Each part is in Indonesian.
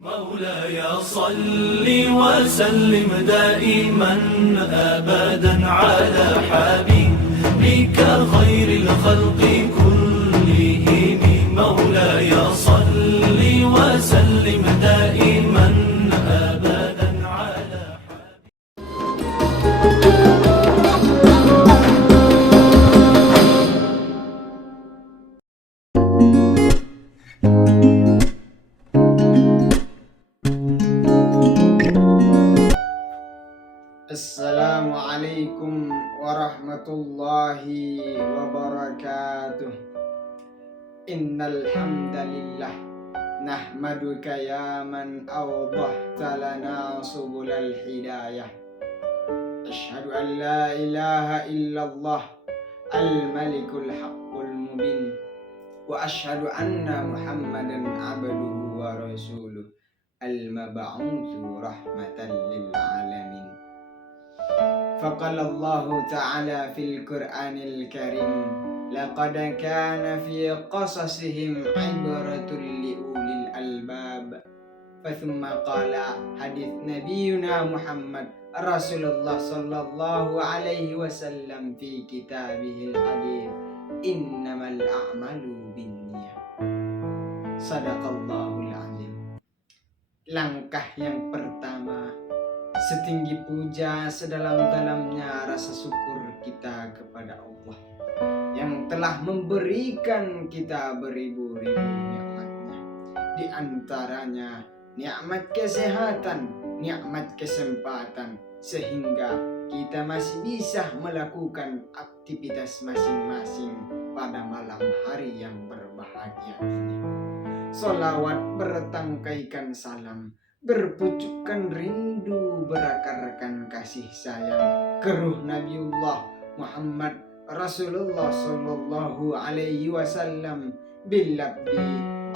مولاي صل وسلم دائما أبدا على حبيبك خير الخلق كلهم. مولاي صل وسلم دائما أبدا على Assalamualaikum warahmatullahi wabarakatuh. Innal hamdalillah nahmaduka ya man awdahta lana subulal hidayah. Asyhadu an la ilaha illallah al-malikul haqqul mubin wa asyhadu anna Muhammadan abduhu wa rasuluh al-mab'utsu rahmatan lil alamin. فقال الله تعالى في القرآن الكريم لقد كان في قصصهم عبرة لأولي الألباب. ثم قال حديث نبينا محمد رسول الله صلى الله عليه وسلم في كتابه الحديث إنما الأعمال بالنية. Sadaqallahul azim. Langkah yang pertama, setinggi puja, sedalam-dalamnya rasa syukur kita kepada Allah yang telah memberikan kita beribu-ribu nikmatnya. Di antaranya nikmat kesehatan, nikmat kesempatan, sehingga kita masih bisa melakukan aktivitas masing-masing pada malam hari yang berbahagia ini. Sholawat bertangkaikan salam, berpucukkan rindu, berakarkan kasih sayang ke ruh Nabiullah Muhammad Rasulullah sallallahu alaihi wasallam bilabdi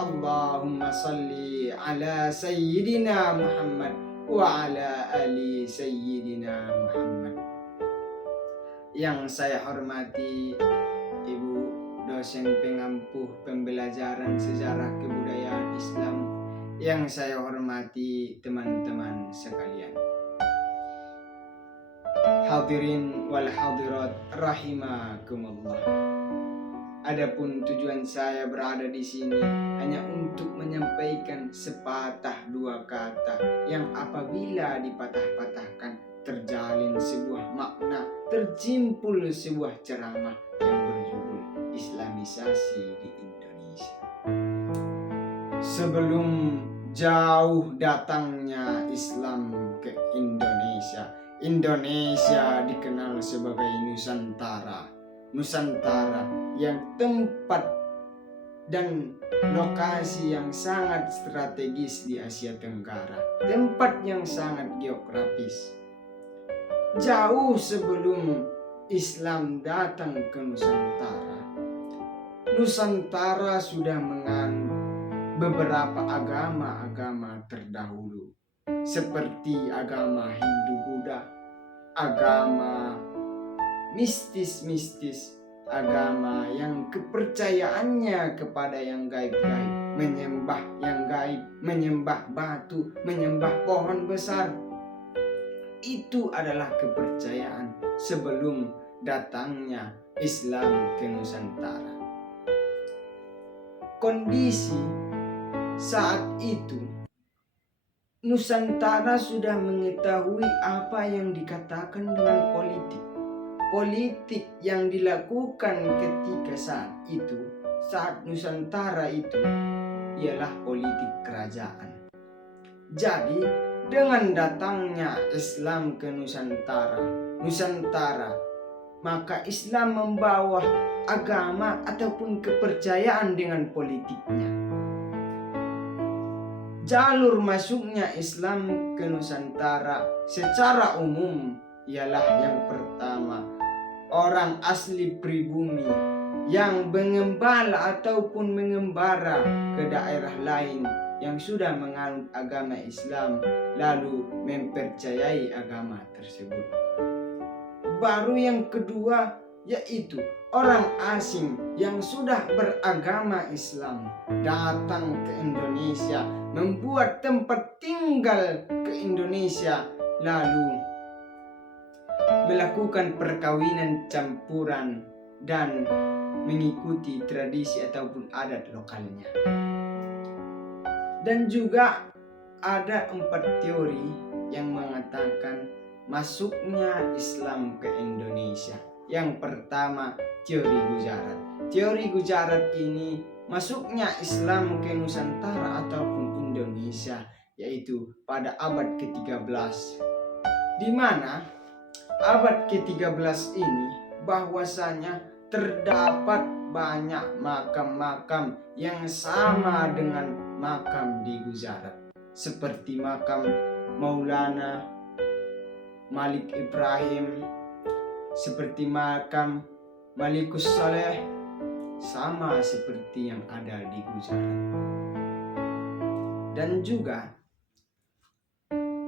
Allahumma salli ala sayyidina Muhammad wa ala ali sayyidina Muhammad. Yang saya hormati Ibu dosen pengampuh pembelajaran sejarah kebudayaan Islam, yang saya hormati teman-teman sekalian, hadirin wal hadirat rahimakumullah. Adapun tujuan saya berada di sini hanya untuk menyampaikan sepatah dua kata yang apabila dipatah-patahkan terjalin sebuah makna, tercimpul sebuah ceramah yang berjudul Islamisasi di Indonesia. Sebelum jauh datangnya Islam ke Indonesia, Indonesia dikenal sebagai Nusantara. Nusantara yang tempat dan lokasi yang sangat strategis di Asia Tenggara, tempat yang sangat geografis. Jauh sebelum Islam datang ke Nusantara, Nusantara sudah menganut beberapa agama-agama terdahulu, seperti agama Hindu-Buddha, agama mistis-mistis, agama yang kepercayaannya kepada yang gaib-gaib, menyembah yang gaib, menyembah batu, menyembah pohon besar. Itu adalah kepercayaan sebelum datangnya Islam ke Nusantara. Kondisi saat itu Nusantara sudah mengetahui apa yang dikatakan dengan politik. Politik yang dilakukan ketika saat Nusantara itu ialah politik kerajaan. Jadi dengan datangnya Islam ke Nusantara, maka Islam membawa agama ataupun kepercayaan dengan politiknya. Jalur masuknya Islam ke Nusantara secara umum ialah yang pertama, orang asli pribumi yang mengembala ataupun mengembara ke daerah lain yang sudah menganut agama Islam lalu mempercayai agama tersebut. Baru yang kedua yaitu orang asing yang sudah beragama Islam datang ke Indonesia, membuat tempat tinggal ke Indonesia, lalu melakukan perkawinan campuran dan mengikuti tradisi ataupun adat lokalnya. Dan juga ada 4 teori yang mengatakan masuknya Islam ke Indonesia. Yang pertama, teori Gujarat. Teori Gujarat ini masuknya Islam ke Nusantara ataupun Indonesia yaitu pada abad ke-13, di mana abad ke-13 ini bahwasanya terdapat banyak makam-makam yang sama dengan makam di Gujarat, seperti makam Maulana Malik Ibrahim, seperti makam Malikus Saleh, sama seperti yang ada di Gujarat. Dan juga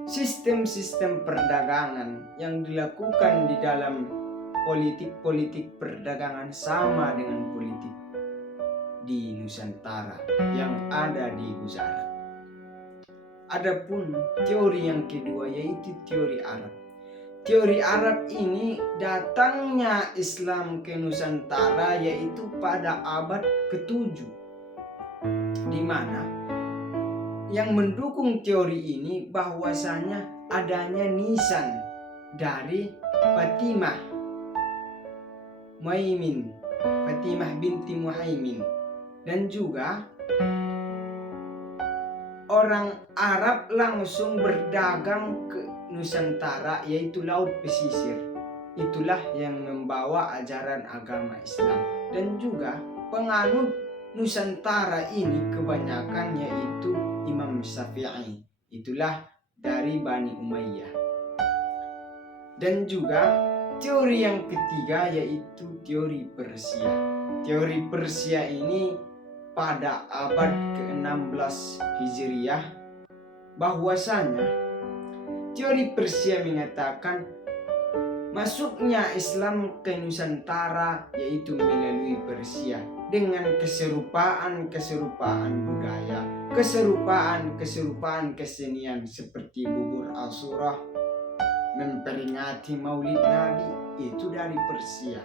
sistem-sistem perdagangan yang dilakukan di dalam politik perdagangan sama dengan politik di Nusantara yang ada di Gujarat. Adapun teori yang kedua yaitu teori Arab. Teori Arab ini datangnya Islam ke Nusantara yaitu pada abad ke-7, di mana yang mendukung teori ini bahwasanya adanya nisan dari Fatimah binti Muhaimin, dan juga orang Arab langsung berdagang ke Nusantara yaitu laut pesisir. Itulah yang membawa ajaran agama Islam. Dan juga penganut Nusantara ini kebanyakan yaitu Imam Syafi'i. Itulah dari Bani Umayyah. Dan juga teori yang ketiga yaitu teori Persia. Teori Persia ini pada abad ke-16 Hijriah, bahwasanya teori Persia mengatakan masuknya Islam ke Nusantara yaitu melalui Persia dengan keserupaan budaya, keserupaan kesenian seperti bubur Asyura, memperingati Maulid Nabi, itu dari Persia.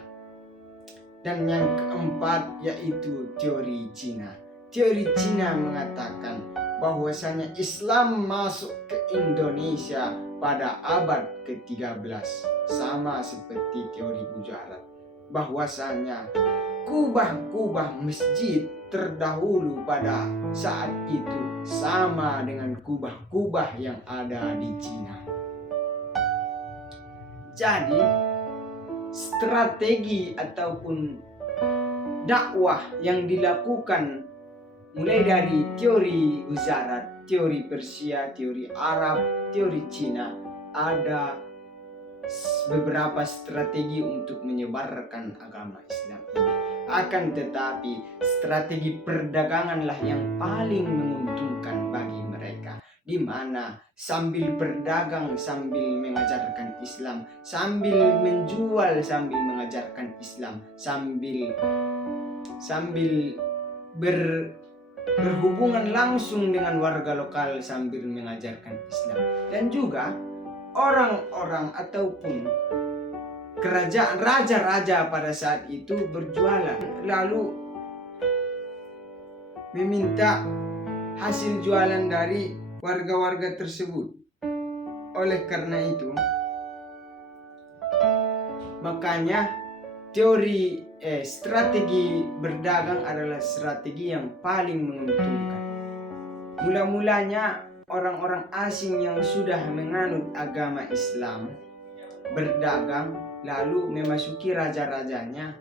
Dan yang keempat yaitu teori Cina. Teori Cina mengatakan bahwasanya Islam masuk ke Indonesia pada abad ke-13, sama seperti teori Gujarat, bahwasanya kubah-kubah masjid terdahulu pada saat itu sama dengan kubah-kubah yang ada di Cina. Jadi strategi ataupun dakwah yang dilakukan mulai dari teori Gujarat, teori Persia, teori Arab, teori Cina, ada beberapa strategi untuk menyebarkan agama Islam ini. Akan tetapi strategi perdaganganlah yang paling menguntungkan bagi mereka, di mana sambil berdagang sambil mengajarkan Islam, sambil menjual sambil mengajarkan Islam, sambil berhubungan langsung dengan warga lokal sambil mengajarkan Islam. Dan juga orang-orang ataupun kerajaan raja-raja pada saat itu berjualan, lalu meminta hasil jualan dari warga-warga tersebut. Oleh karena itu, makanya strategi berdagang adalah strategi yang paling menguntungkan. Mula-mulanya orang-orang asing yang sudah menganut agama Islam berdagang lalu memasuki raja-rajanya,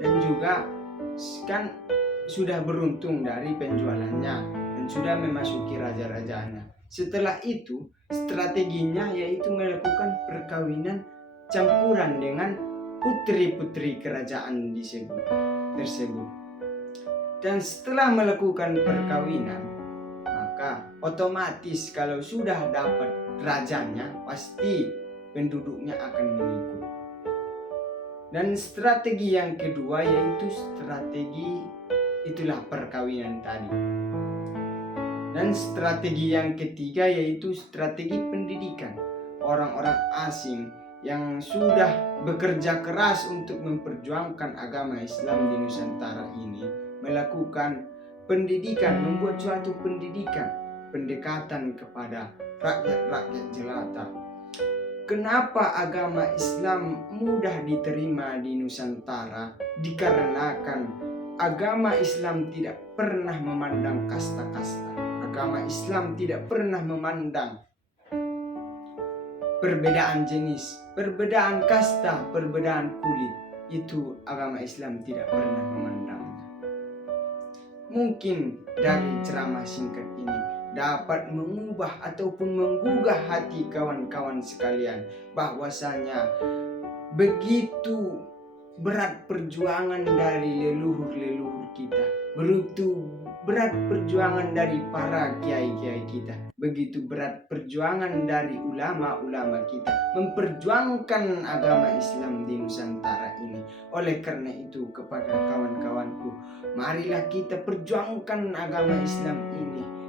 dan juga kan sudah beruntung dari penjualannya dan sudah memasuki raja-rajanya. Setelah itu strateginya yaitu melakukan perkawinan campuran dengan putri-putri kerajaan tersebut. Dan setelah melakukan perkawinan, maka otomatis kalau sudah dapat rajanya, pasti penduduknya akan mengikut. Dan strategi yang kedua yaitu strategi itulah perkawinan tadi. Dan strategi yang ketiga yaitu strategi pendidikan. Orang-orang asing yang sudah bekerja keras untuk memperjuangkan agama Islam di Nusantara ini melakukan pendidikan, membuat suatu pendidikan, pendekatan kepada rakyat-rakyat jelata. Kenapa agama Islam mudah diterima di Nusantara? Dikarenakan agama Islam tidak pernah memandang kasta-kasta. Agama Islam tidak pernah memandang perbedaan jenis, perbedaan kasta, perbedaan kulit. Itu agama Islam tidak pernah memandangnya. Mungkin dari ceramah singkat ini dapat mengubah ataupun menggugah hati kawan-kawan sekalian bahwasanya begitu berat perjuangan dari leluhur-leluhur kita, begitu berat perjuangan dari para kiai-kiai kita, begitu berat perjuangan dari ulama-ulama kita memperjuangkan agama Islam di Nusantara ini. Oleh karena itu kepada kawan-kawanku, marilah kita perjuangkan agama Islam ini.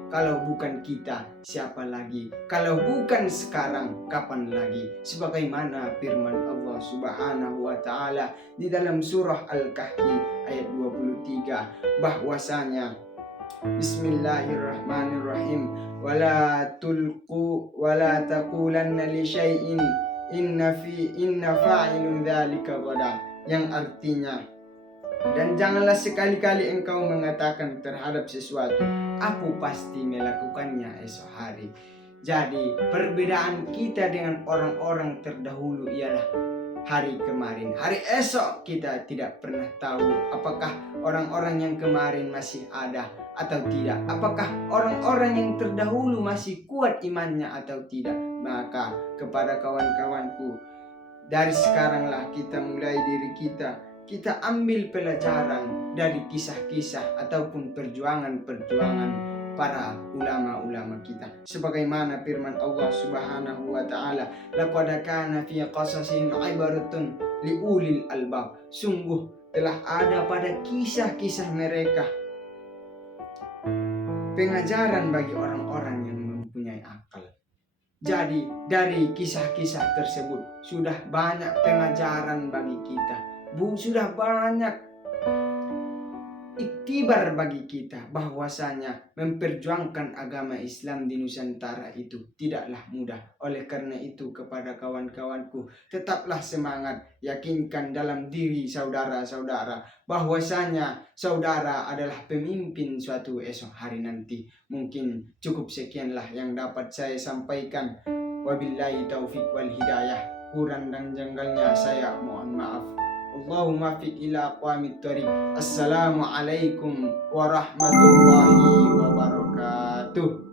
Kalau bukan kita, siapa lagi? Kalau bukan sekarang, kapan lagi? Sebagaimana firman Allah Subhanahu wa taala di dalam surah Al-Kahfi ayat 23 bahwasanya Bismillahirrahmanirrahim, wala taqulanna li syai'in inna fa'ilun dzalika ghadan, yang artinya, dan janganlah sekali-kali engkau mengatakan terhadap sesuatu, aku pasti melakukannya esok hari. Jadi perbedaan kita dengan orang-orang terdahulu ialah hari kemarin, hari esok kita tidak pernah tahu apakah orang-orang yang kemarin masih ada atau tidak, apakah orang-orang yang terdahulu masih kuat imannya atau tidak. Maka kepada kawan-kawanku, dari sekaranglah kita mulai diri kita ambil pelajaran dari kisah-kisah ataupun perjuangan-perjuangan para ulama-ulama kita. Sebagaimana firman Allah Subhanahu wa taala, laqad kana fi qasasihim ibaratun liulil albab. Sungguh telah ada pada kisah-kisah mereka pengajaran bagi orang-orang yang mempunyai akal. Jadi dari kisah-kisah tersebut sudah banyak pengajaran bagi kita. Sudah banyak iktibar bagi kita bahwasanya memperjuangkan agama Islam di Nusantara itu tidaklah mudah. Oleh karena itu kepada kawan-kawanku, tetaplah semangat, yakinkan dalam diri saudara-saudara bahwasanya saudara adalah pemimpin suatu esok hari nanti. Mungkin cukup sekianlah yang dapat saya sampaikan. Wabillahi taufiq wal hidayah. Kurang dan janggalnya saya mohon maaf. Allahumma fiq ila aqwamit thariq. Assalamualaikum warahmatullahi wabarakatuh.